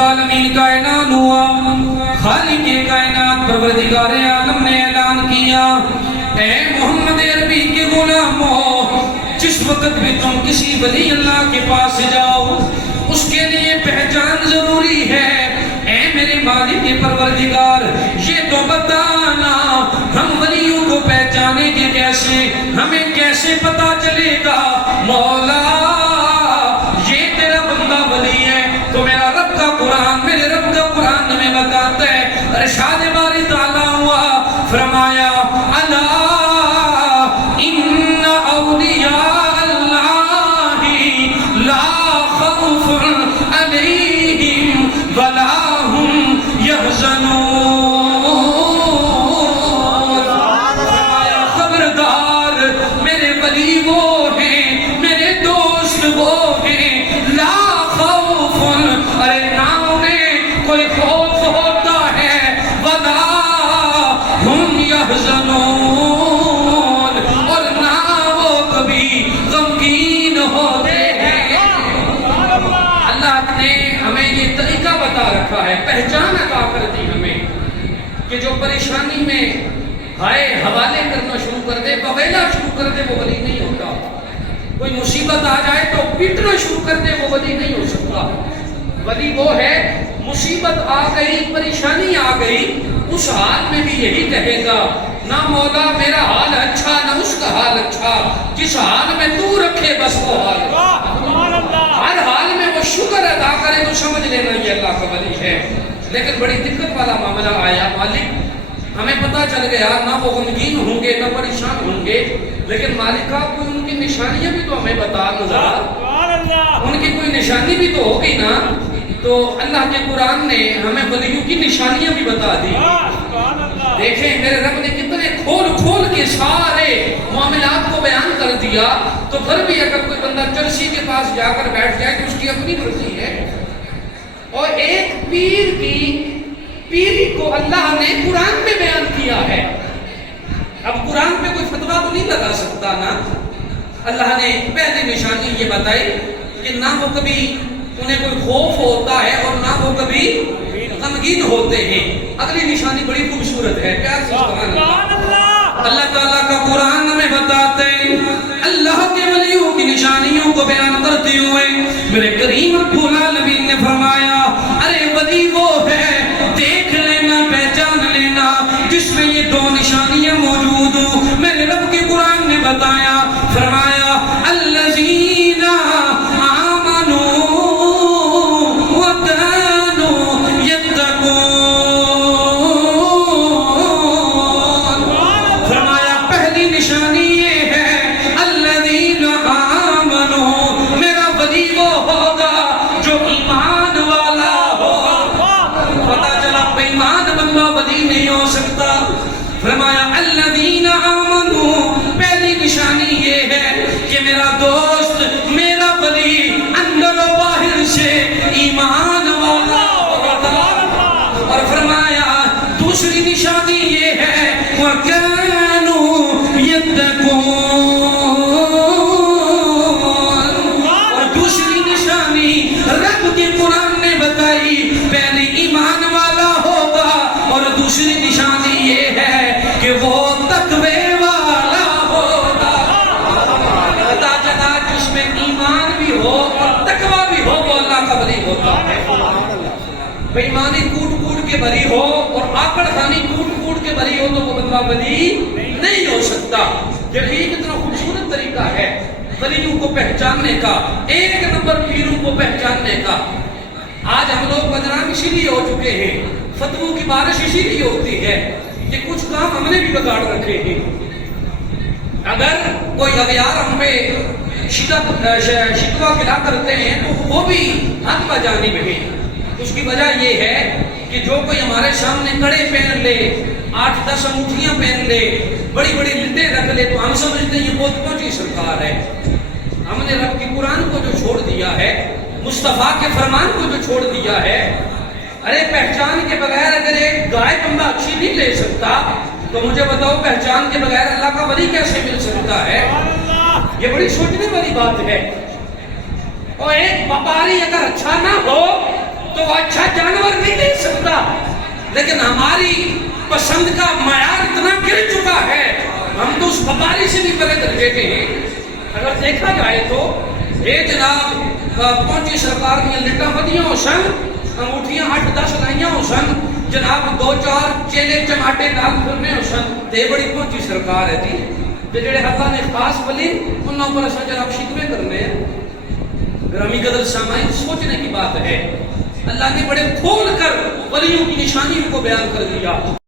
العالمین کا اعلان ہوا، خالق کائنات پروردگار عالم نے اعلان کیا، اے محمد عربی کے غلاموں، جس وقت بھی تم کسی ولی اللہ کے پاس جاؤ اس کے لیے پہچان ضروری ہے۔ اے میرے مالک پروردگار، یہ تو بتانا ہم ولیوں کو پہچانے کے کیسے، ہمیں کیسے پتا چلے گا مولا یہ تیرا بندہ ولی ہے؟ تو میرا رب کا قرآن، میرے رب کا قرآن ہمیں بتاتا ہے۔ ارشاد باری تعالیٰ ہوا، فرمایا الا ان اولیاء اللہ لا خوف علیہم ولا ہم یحزنون۔ فرمایا خبردار، میرے ولی وہ ہیں، میرے دوست وہ ہیں، لا خوف، ارے نہ انہیں کوئی خوف ہوتا ہے، ولا ہم یحزنون، اور نہ وہ کبھی غمگین ہوتے ہیں۔ اللہ نے ہمیں یہ طریقہ بتا رکھا ہے، پہچان عطا کر دی ہمیں کہ جو پریشانی میں ہائے حوالے کرنا شروع کر دے، بغیلا شروع کر دے، وہ ولی نہیں ہوتا۔ کوئی مصیبت آ جائے تو پیٹنا شروع کر دے، وہ ولی نہیں ہو سکتا۔ ولی وہ ہے مصیبت آ گئی، پریشانی آ گئی، اس حال میں بھی یہی کہے گا نہ مولا میرا حال اچھا نہ اس کا حال اچھا، جس حال میں تو رکھے بس وہ حال، ہر حال میں وہ شکر ادا کرے تو سمجھ لینا یہ اللہ کا ولی ہے۔ لیکن بڑی دقت والا معاملہ آیا، مالک ہمیں پتا چل گیا نہ وہ غمگین ہوں گے نہ پریشان ہوں گے، لیکن مالک آپ کو ان کی نشانیاں بھی تو ہمیں بتا نظر، ان کی کوئی نشانی بھی تو ہوگی نا۔ تو اللہ کے قرآن نے ہمیں ولیوں کی نشانیاں بھی بتا دی۔ دیکھیں میرے رب نے کتنے کھول کھول کے سارے معاملات کو بیان کر دیا، تو پھر بھی اگر کوئی بندہ چرسی کے پاس جا کر بیٹھ جائے تو اس کی اپنی مرضی ہے۔ اور ایک پیر کی پیری کو اللہ نے قرآن میں بیان کیا ہے۔ اب قرآن پہ کوئی فتویٰ تو نہیں لگا سکتا نا۔ اللہ نے پہلی نشانی یہ بتائی کہ نہ وہ کبھی انہیں کوئی خوف ہوتا ہے اور نہ وہ کبھی غمگین ہوتے ہیں۔ اگلی نشانی بڑی خوبصورت ہے، پیار سے سبحان اللہ۔ اللہ تعالیٰ کا قرآن ہمیں بتاتے ہیں، اللہ کے ولیوں کی نشانیوں کو بیان کرتے ہوئے میرے کریم رب العالمین نے فرمایا ارے ولی وہ ہے، دیکھ لینا پہچان لینا جس میں یہ دو نشانیاں موجود ہوں۔ میرے رب کے قرآن نے بتایا، فرمایا الذین آمنوا وکانوا یتقون۔ فرمایا پہلی نشانی یہ ہے الذین آمنوا، میرا ولی وہ ہوگا جو ایمان والا ہو۔ پتا چلا بے ایمان بندہ ولی نہیں ہو سکتا۔ فرمایا الذین آمنوا، پہلی نشانی یہ ہے کہ میرا دوست میرا ولی اندر و باہر سے ایمان والا ہوگا۔ اور فرمایا دوسری نشانی یہ ہے وَكَانُوا يَتَّقُونَ، اور دوسری نشانی رب کے قرآن نے بتائی، پہلے ایمان والا ہوگا اور دوسری نشانی یہ ہے کہ وہ تقوی والا ہوگا۔ پتا چلا جس میں ایمان بھی ہو اور تقوی بھی ہو وہ اللہ کا ولی ہوتا ہے۔ بے ایمانی کوٹ کوٹ کے بری ہو اور آکڑ خانی کوٹ کوٹ کے بری ہو تو وہ بندہ ولی نہیں ہو سکتا۔ یہی کتنا خوبصورت طریقہ ہے ولیوں کو پہچاننے کا، ایک نمبر پیروں کو پہچاننے کا۔ آج ہم لوگ بدنام اسی لیے ہو چکے ہیں، فتووں کی بارش اسی لیے ہوتی ہے کہ کچھ کام ہم نے بھی بگاڑ رکھے ہیں۔ اگر کوئی اغیار ہم پہ شکوہ کلا کرتے ہیں تو وہ بھی حق بجانب ہے۔ اس کی وجہ یہ ہے کہ جو کوئی ہمارے سامنے کڑے پہن لے، 8-10 انگوٹھیاں پہن لے، بڑی بڑی لدیں رکھ لے تو ہم سمجھتے ہیں یہ بہت پہنچی سرکار ہے۔ ہم نے رب کے قرآن کو جو چھوڑ دیا ہے، مصطفیٰ کے فرمان کو جو چھوڑ دیا ہے، ارے پہچان کے بغیر اگر ایک گائے بندہ اچھی نہیں لے سکتا تو مجھے بتاؤ پہچان کے بغیر اللہ کا ولی کیسے مل سکتا ہے؟ یہ بڑی سوچنے والی بات ہے۔ اور ایک وپاری اگر اچھا نہ ہو تو تو وہ اچھا جانور نہیں لے سکتا، لیکن ہماری پسند کا معیار اتنا گر چکا ہے، ہم تو اس بپاری سے بھی بڑے درجے کے ہیں۔ اگر دیکھا جائے تو یہ جناب پہنچی سرکار دیا لٹاں ودیاں ہو سن، انگوٹھیاں 8-10 لائیاں ہو سن، جناب 2-4 چیلے چماٹے نال پھرنے ہو سن، تے بڑی پہنچی سرکار ہے جی۔ جڑے اللہ نے خاص ولی انہوں پر اساں جناب شکوے کرنے ہیں۔ گرامی قدر سامعین، سوچنے کی بات ہے، اللہ نے بڑے کھول کر ولیوں کی نشانیوں کو بیان کر دیا۔